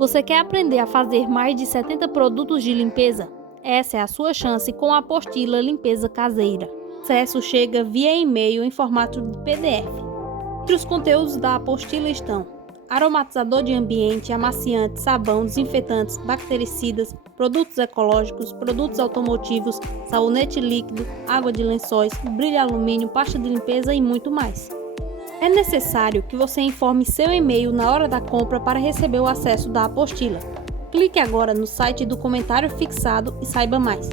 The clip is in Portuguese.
Você quer aprender a fazer mais de 70 produtos de limpeza? Essa é a sua chance com a apostila Limpeza Caseira. O acesso chega via e-mail em formato de PDF. Entre os conteúdos da apostila estão aromatizador de ambiente, amaciante, sabão, desinfetantes, bactericidas, produtos ecológicos, produtos automotivos, sabonete líquido, água de lençóis, brilho alumínio, pasta de limpeza e muito mais. É necessário que você informe seu e-mail na hora da compra para receber o acesso da apostila. Clique agora no site do comentário fixado e saiba mais.